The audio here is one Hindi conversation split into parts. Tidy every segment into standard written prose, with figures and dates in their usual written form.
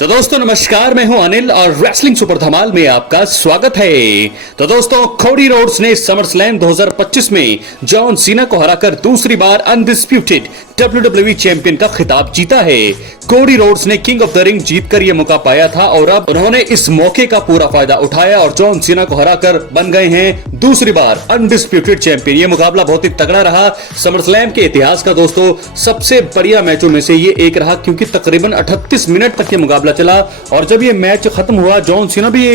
तो दोस्तों नमस्कार, मैं हूं अनिल और रेसलिंग सुपर धमाल में आपका स्वागत है। तो दोस्तों कोडी रोड्स ने समरस्लैम 2025 में जॉन सीना को हराकर दूसरी बार अनडिस्प्यूटेड WWE चैंपियन का खिताब जीता है। कोडी रोड्स ने किंग ऑफ द रिंग जीतकर यह मौका पाया था और अब उन्होंने इस मौके का पूरा फायदा उठाया और जॉन सीना को हराकर बन गए हैं दूसरी बार अनडिस्प्यूटेड चैंपियन। यह मुकाबला बहुत ही तगड़ा रहा। समरस्लैम के इतिहास का दोस्तों सबसे बढ़िया मैचों में से ये एक रहा, क्योंकि तकरीबन 38 मिनट तक ये मुकाबला चला और जब ये मैच खत्म हुआ जॉन सीना भी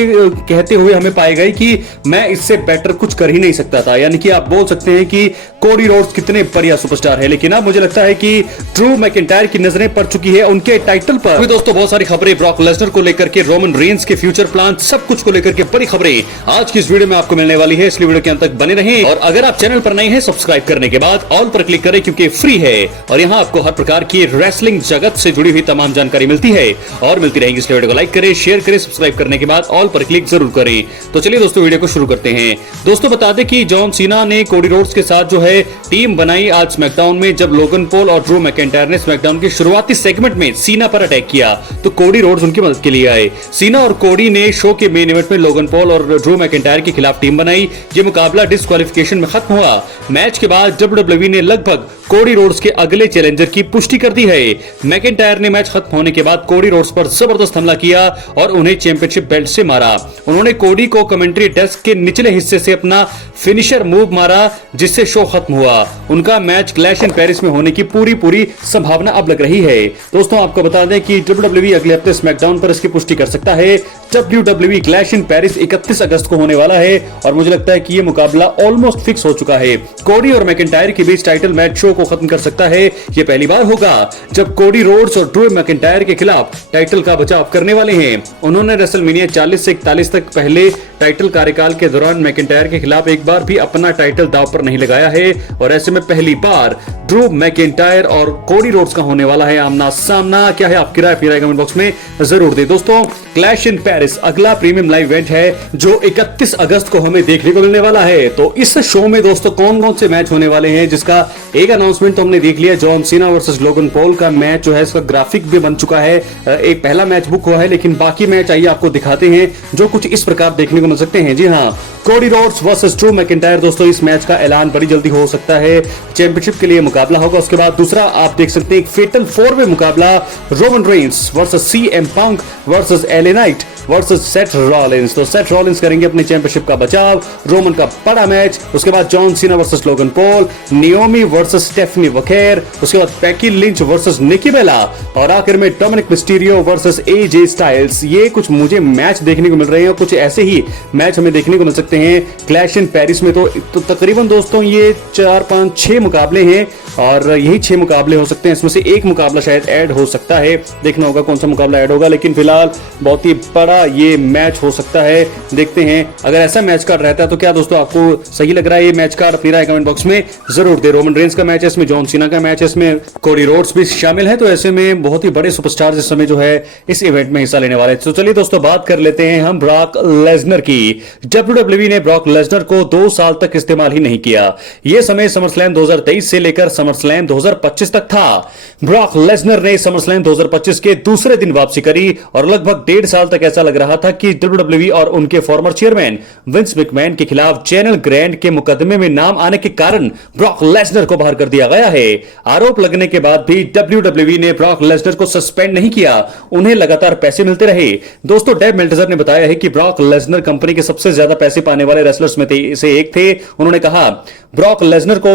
कहते हुए हमें पाए गए कि मैं इससे बेटर कुछ कर ही नहीं सकता था। यानी कि आप बोल सकते हैं कि कोडी रोड्स कितने बढ़िया सुपरस्टार है, लेकिन अब मुझे लगता है कि ड्रू मैकिंटायर की नजरें पड़ चुकी है उनके टाइटल पर। अभी दोस्तों बहुत सारी खबरें ब्रॉक लेसनर को लेकर के, रोमन रेंस के फ्यूचर प्लान, सब कुछ को लेकर के बड़ी खबरें आज की इस वीडियो में आपको मिलने वाली है, इसलिए वीडियो के अंत तक बने रहें। और अगर आप चैनल पर नए हैं सब्सक्राइब करने के बाद ऑल पर क्लिक करें, क्योंकि फ्री है और यहाँ आपको हर प्रकार की रेसलिंग जगत से जुड़ी हुई तमाम जानकारी मिलती है और मिलती रहेगी। इसलिए वीडियो को लाइक करें, शेयर करें, सब्सक्राइब करने के बाद ऑल पर क्लिक जरूर करें। तो चलिए दोस्तों वीडियो को शुरू करते हैं। दोस्तों बता दें कि जॉन सीना ने कोडी रोड्स के साथ जो है टीम बनाई आज स्मैकडाउन में, जब लोगन पॉल और ड्रू मैकिंटायर ने स्मैकडाउन के शुरुआती सेगमेंट में सीना पर अटैक किया तो कोडी रोड्स उनकी मदद के लिए आए। सीना और कोडी ने शो के मेन इवेंट में लोगन पॉल और ड्रू मैकिंटायर के खिलाफ टीम बनाई। ये मुकाबला डिस्क्वालिफिकेशन में खत्म हुआ। मैच के बाद WWE ने लगभग कोडी रोड्स के अगले चैलेंजर की पुष्टि कर दी है। मैकिंटायर ने मैच खत्म होने के बाद कोडी रोड्स पर जबरदस्त हमला किया और उन्हें चैंपियनशिप बेल्ट से मारा। उन्होंने कोडी को कमेंट्री डेस्क के निचले हिस्से से अपना फिनिशर मूव मारा, जिससे शो खत्म हुआ। उनका मैच क्लैश इन पेरिस में होने की पूरी संभावना अब लग रही है। दोस्तों आपको बता दें कि WWE अगले हफ्ते स्मैकडाउन पर इसकी पुष्टि कर सकता है। WWE क्लैश इन पेरिस 31 अगस्त को होने वाला है और मुझे लगता है कि यह मुकाबला ऑलमोस्ट फिक्स हो चुका है। कोडी और मैकिंटायर के बीच टाइटल मैच शो को खत्म कर सकता है। यह पहली बार होगा जब कोडी रोड्स और ड्रू मैकिंटायर के खिलाफ टाइटल का बचाव करने वाले हैं। उन्होंने रेसलमेनिया 40 से 41 तक पहले टाइटल कार्यकाल के दौरान मैकिंटायर के खिलाफ एक बार भी अपना टाइटल दांव पर नहीं लगाया है और ऐसे में पहली बार ड्रू मैकिंटायर और कोडी रोड्स का होने वाला है आमना सामना। क्या है आपकी राय? फिर कमेंट बॉक्स में जरूर दे। दोस्तों क्लैश इन पेरिस अगला प्रीमियम लाइव इवेंट है जो 31 अगस्त को हमें देखने को मिलने वाला है। तो इस शो में दोस्तों कौन कौन से मैच होने वाले हैं, जिसका एक अनाउंसमेंट तो हमने देख लिया, John Cena versus Logan Paul का मैच जो है इसका ग्राफिक भी बन चुका है। एक पहला मैच बुक हुआ है, लेकिन बाकी मैच आइए आपको दिखाते हैं जो कुछ इस प्रकार देखने को मिल सकते हैं। जी हाँ, Cody Rhodes versus Drew McIntyre. दोस्तों इस मैच का ऐलान बड़ी जल्दी हो सकता है। चैंपियनशिप के लिए मुकाबला होगा। उसके बाद दूसरा आप देख सकते हैं एक फेटल 4-वे मुकाबला, रोमन रेंस वर्सेस CM पंक versus LA night versus Seth Rollins. तो सेथ रॉलिंस करेंगे अपनी चैंपियनशिप का बचाव। रोमन का बड़ा मैच। उसके बाद John Cena versus Logan Paul, Naomi versus Stephanie Vaquer, उसके बाद Becky Lynch versus Nikki Bella और आखिर में Dominik Mysterio versus AJ Styles. ये कुछ मुझे मैच देखने को मिल रहे हैं और कुछ ऐसे ही मैच हमें देखने को मिल सकते हैं क्लैश इन पेरिस में। तो तकरीबन दोस्तों ये 4, 5, 6 मुकाबले हैं और यही 6 मुकाबले हो सकते हैं। इसमें से एक मुकाबला शायद ऐड हो सकता है, देखना होगा कौन सा मुकाबला ऐड होगा, लेकिन फिलहाल बहुत ही बड़ा ये मैच हो सकता है। देखते हैं अगर ऐसा मैच कार्ड रहता है तो क्या दोस्तों आपको सही लग रहा है ये मैच कार्ड? अपनी राय कमेंट बॉक्स में जरूर दे। रोमन रेंस का मैच है इसमें, जॉन सीना का मैच है इसमें, कोडी रोड्स भी शामिल है। तो ऐसे में बहुत ही बड़े सुपरस्टार इस समय जो है इस इवेंट में हिस्सा लेने वाले। तो चलिए दोस्तों बात कर लेते हैं हम ब्रॉक लेसनर की। WWE ने ब्रॉक लेसनर को 2 साल तक इस्तेमाल ही नहीं किया। यह समय समरस्लैम 2023 से लेकर समरस्लैम 2025 तक था। ब्रॉक लेसनर ने समरस्लैम 2025 के दूसरे दिन वापसी करी और लगभग 1.5 साल तक ऐसा लग रहा था कि WWE और उनके फॉर्मर चेयरमैन विंस मैकमैन के खिलाफ चैनल ग्रैंड के मुकदमे में नाम आने के कारण ब्रॉक लेसनर को बाहर कर दिया गया है। आरोप लगने के बाद भी WWE ने ब्रॉक लेसनर को सस्पेंड नहीं किया, उन्हें लगातार पैसे मिलते रहे। दोस्तों डेव मेल्टजर ने बताया है कि ब्रॉक लेसनर कंपनी के सबसे ज्यादा पैसे पाने वाले रेसलर्स में से एक थे। उन्होंने कहा ब्रॉक लेसनर को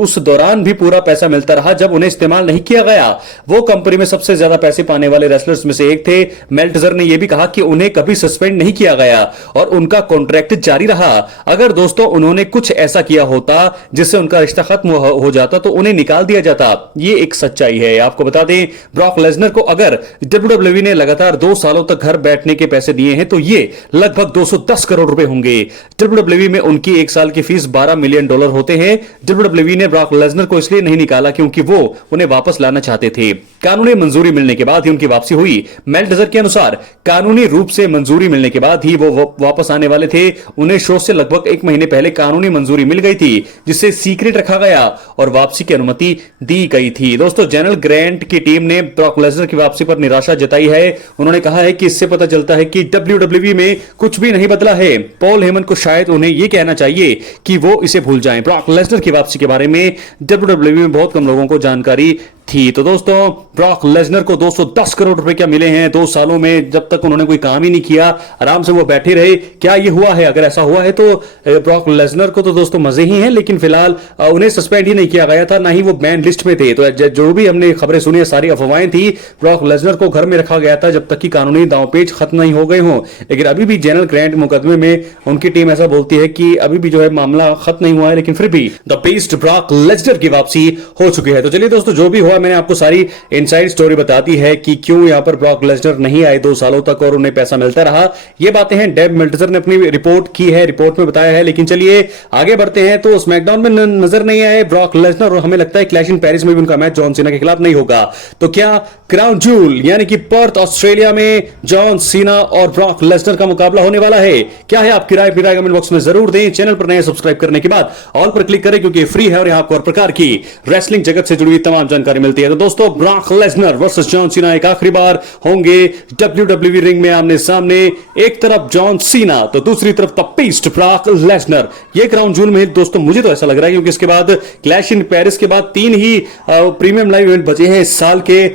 उस दौरान भी पूरा पैसा मिलता रहा जब उन्हें इस्तेमाल नहीं किया गया। वो कंपनी में सबसे ज्यादा पैसे पाने वाले रेसलर्स में से एक थे। मेल्टजर ने यह भी कहा कि उन्हें कभी सस्पेंड नहीं किया गया और उनका कॉन्ट्रैक्ट जारी रहा। अगर दोस्तों उन्होंने कुछ ऐसा किया होता जिससे उनका रिश्ता खत्म हो जाता तो उन्हें निकाल दिया जाता। ये एक सच्चाई है। आपको बता दें ब्रॉक लेसनर को अगर WWE ने लगातार 2 सालों तक घर बैठने के पैसे दिए हैं तो ये लगभग 210 करोड़ रुपए होंगे। WWE में उनकी 1 साल की फीस $12 मिलियन होते हैं। WWE ने ब्रॉक लेसनर को इसलिए नहीं निकाला क्योंकि वो उन्हें वापस लाना चाहते थे। कानूनी मंजूरी मिलने के बाद ही उनकी वापसी हुई। मेल्टजर के अनुसार कानूनी रूप से मंजूरी मिलने के बाद ही वो वापस आने वाले थे। उन्हें शो से लगभग 1 महीने पहले कानूनी मंजूरी मिल गई थी, जिसे सीक्रेट रखा गया और वापसी की अनुमति दी गई थी। दोस्तों, जनरल ग्रांट की टीम ने ब्रॉक लेसनर की वापसी पर निराशा जताई है। उन्होंने कहा है कि इससे पता चलता है कि WWE में कुछ भी नहीं बदला है। पॉल हेमन को शायद उन्हें यह कहना चाहिए कि वो इसे भूल जाएं। ब्रॉक लेसनर की वापसी के बारे में WWE में बहुत कम लोगों को जानकारी थी। तो दोस्तों, ब्रॉक लेसनर को 210 करोड़ रुपए क्या मिले हैं 2 सालों में, जब तक उन्होंने कोई काम ही नहीं किया, आराम से वो बैठे रहे। क्या ये हुआ है? अगर ऐसा हुआ है तो ब्रॉक लेसनर को तो दोस्तों मजे ही हैं, लेकिन फिलहाल उन्हें सस्पेंड ही नहीं किया गया था, ना ही वो बैन लिस्ट में थे। तो जो भी हमने खबरें सुनी सारी अफवाहें थी। ब्रॉक लेसनर को घर में रखा गया था जब तक कि कानूनी दांवपेच खत्म नहीं हो गए हों, लेकिन अभी भी जनरल ग्रांट मुकदमे में उनकी टीम ऐसा बोलती है कि अभी भी जो है मामला खत्म नहीं हुआ है, लेकिन फिर भी द बीस्ट ब्रॉक लेसनर की वापसी हो चुकी है। तो चलिए दोस्तों, जो भी हुआ मैंने आपको सारी इनसाइड स्टोरी बता दी है कि क्यों यहां पर ब्रॉक लेसनर नहीं आए 2 सालों तक और उन्हें पैसा मिलता रहा। ये बातें हैं डेव मेल्टजर ने अपनी रिपोर्ट की है, रिपोर्ट में बताया है। लेकिन चलिए आगे बढ़ते हैं। तो स्मैकडाउन में नजर नहीं आए ब्रॉक लेसनर और हमें लगता है क्लैश इन पेरिस में भी उनका मैच जॉन सीना के खिलाफ नहीं होगा। तो क्या क्राउन जूल यानी कि पर्थ ऑस्ट्रेलिया में जॉन सीना और ब्रॉक लेसनर का मुकाबला होने वाला है? क्या है आपकी राय? कमेंट बॉक्स में जरूर दें। चैनल पर नए सब्सक्राइब करने के बाद ऑल पर क्लिक करें क्योंकि फ्री है और यहां आपको हर प्रकार की रेसलिंग जगत से जुड़ी तमाम जानकारी मिलती है। तो दोस्तों, Brock Lesnar versus John Cena एक आखिरी बार होंगे WWE रिंग में आमने सामने। एक तरफ जॉन सीना तो दूसरी तरफ द बीस्ट ब्रॉक लेसनर। ये क्राउन जूल में दोस्तों मुझे तो ऐसा लग रहा है, क्योंकि इसके बाद क्लैश इन पेरिस के बाद 3 ही प्रीमियम लाइव इवेंट बचे हैं इस साल के।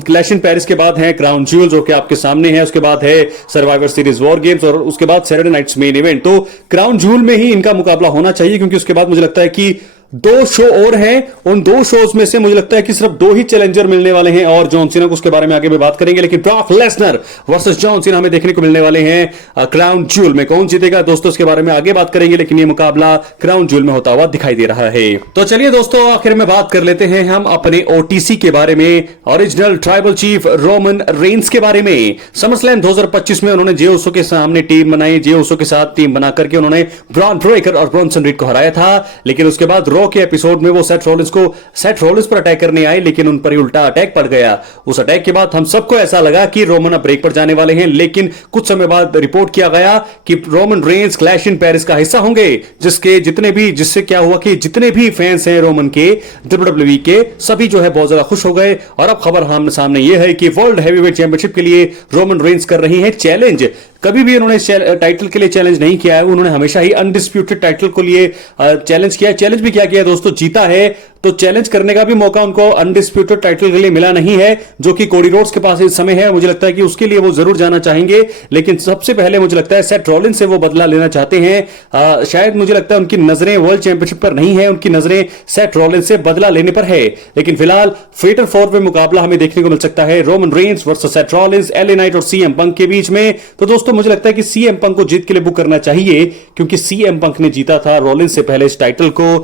क्लैश इन पेरिस के बाद है क्राउन जूल जो कि आपके सामने है, उसके बाद है सर्वाइवर सीरीज वॉर गेम्स और उसके बाद सैटरडे नाइट्स मेन इवेंट। तो क्राउन जूल में ही इनका मुकाबला होना चाहिए, क्योंकि उसके बाद मुझे लगता है कि 2 शो और हैं। उन 2 शोज में से मुझे लगता है कि सिर्फ 2 ही चैलेंजर मिलने वाले हैं और जॉन सीना को उसके बारे में आगे भी बात करेंगे। लेकिन Brock Lesnar versus John Cena हमें देखने को मिलने वाले हैं क्राउन जूल में। कौन जीतेगा दोस्तों इसके बारे में आगे बात करेंगे, लेकिन ये मुकाबला क्राउन जूल में होता हुआ दिखाई दे रहा है। तो चलिए दोस्तों, आखिर में बात कर लेते हैं हम अपने OTC के बारे में, original tribal chief Roman Reigns के बारे में। समरस्लैम 2025 में उन्होंने जे उसो के सामने टीम बनाई। जे उसो के साथ टीम बना करके उन्होंने ब्रॉन ब्रेकर और ब्रॉन्सन रीड को हराया था। लेकिन उसके बाद रॉ के एपिसोड में वो सेथ रॉलिंस पर अटैक करने आए, लेकिन उन पर ही उल्टा अटैक पड़ गया। उस अटैक के बाद हम सबको ऐसा लगा कि रोमन अब ब्रेक पर जाने वाले हैं, लेकिन कुछ समय बाद रिपोर्ट किया गया कि Roman Reigns clash in Paris का हिस्सा होंगे, जिससे क्या हुआ कि जितने भी फैंस हैं रोमन के WWE के सभी जो है बहुत ज्यादा खुश हो गए। और अब खबर हम सामने यह है कि वर्ल्ड हैवीवेट चैंपियनशिप के लिए रोमन रेंस कर रही हैं चैलेंज। कभी भी उन्होंने टाइटल के लिए चैलेंज नहीं किया है, उन्होंने हमेशा ही अनडिस्प्यूटेड टाइटल को लिए चैलेंज किया है। चैलेंज भी क्या किया दोस्तों, जीता है। तो चैलेंज करने का भी मौका उनको अनडिस्प्यूटेड टाइटल के लिए मिला नहीं है, जो कि कोडी रोड्स के पास इस समय है। मुझे लगता है कि उसके लिए वो जरूर जाना चाहेंगे, लेकिन सबसे पहले मुझे लगता है सेथ रॉलिंस से वो बदला लेना चाहते हैं। शायद मुझे लगता है उनकी नजरें वर्ल्ड चैंपियनशिप पर नहीं है, उनकी नजरें सेथ रॉलिंस से बदला लेने पर है। लेकिन फिलहाल फेटल 4 में मुकाबला हमें देखने को मिल सकता है Roman Reigns versus Seth Rollins, LA night और CM पंक के बीच में। तो दोस्तों, मुझे लगता है कि CM पंक को जीत के लिए बुक करना चाहिए, क्योंकि CM पंक ने जीता था रॉलिंस से पहले इस टाइटल को।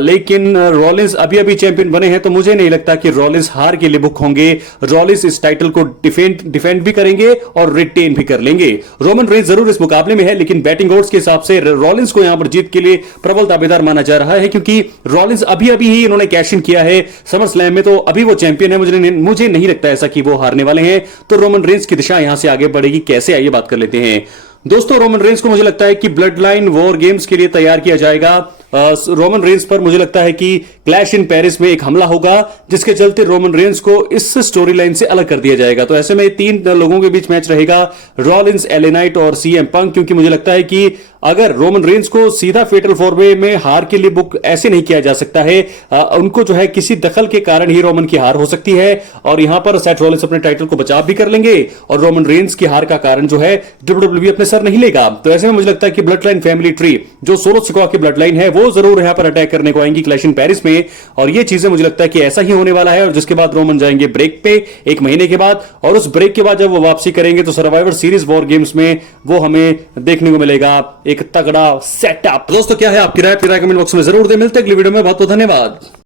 लेकिन रॉलिंस अभी चैंपियन बने हैं, तो मुझे नहीं लगता कि रॉलिंस हार के लिए बुक होंगे। रॉलिंस इस टाइटल को डिफेंड भी करेंगे और रिटेन भी कर लेंगे। रोमन रेंस जरूर इस मुकाबले में है, लेकिन बैटिंग ओड्स के हिसाब से रॉलिंस को यहां पर जीत के लिए प्रबल दावेदार माना जा रहा है, क्योंकि रॉलिंस अभी ही इन्होंने कैश इन किया है समर स्लैम में, तो अभी वो चैंपियन है। मुझे नहीं लगता ऐसा कि वो हारने वाले हैं। तो रोमन रेंस की दिशा यहां से आगे बढ़ेगी कैसे, आइए बात कर लेते हैं। दोस्तों, रोमन रेंस को मुझे लगता है कि ब्लड लाइन वॉर गेम्स के लिए तैयार किया जाएगा। रोमन रेंस पर मुझे लगता है कि क्लैश इन पेरिस में एक हमला होगा, जिसके चलते रोमन रेंस को इस स्टोरी लाइन से अलग कर दिया जाएगा। तो ऐसे में 3 लोगों के बीच मैच रहेगा, रॉलिंस, LA नाइट और CM पंक, क्योंकि मुझे लगता है कि अगर रोमन रेंस को सीधा फेटल 4 वे में हार के लिए बुक ऐसे नहीं किया जा सकता है। उनको जो है किसी दखल के कारण ही रोमन की हार हो सकती है, और यहां पर सेथ रॉलिंस अपने टाइटल को बचाव भी कर लेंगे और रोमन रेंस की हार का कारण जो है WWE अपने सर नहीं लेगा। तो ऐसे में मुझे लगता है कि ब्लड लाइन फैमिली ट्री जो सोलो सिकोआ की ब्लड लाइन है, वो जरूर यहां पर अटैक करने को आएंगी क्लैश इन पेरिस में। और ये चीजें मुझे लगता है कि ऐसा ही होने वाला है, और जिसके बाद रोमन जाएंगे ब्रेक पे 1 महीने के बाद, और उस ब्रेक के बाद जब वो वापसी करेंगे तो सर्वाइवर सीरीज वॉर गेम्स में वो हमें देखने को मिलेगा एक तगड़ा सेटअप। दोस्तों, क्या है आपकी राय? कमेंट बॉक्स में जरूर दें। मिलते हैं अगली वीडियो में। बहुत बहुत धन्यवाद।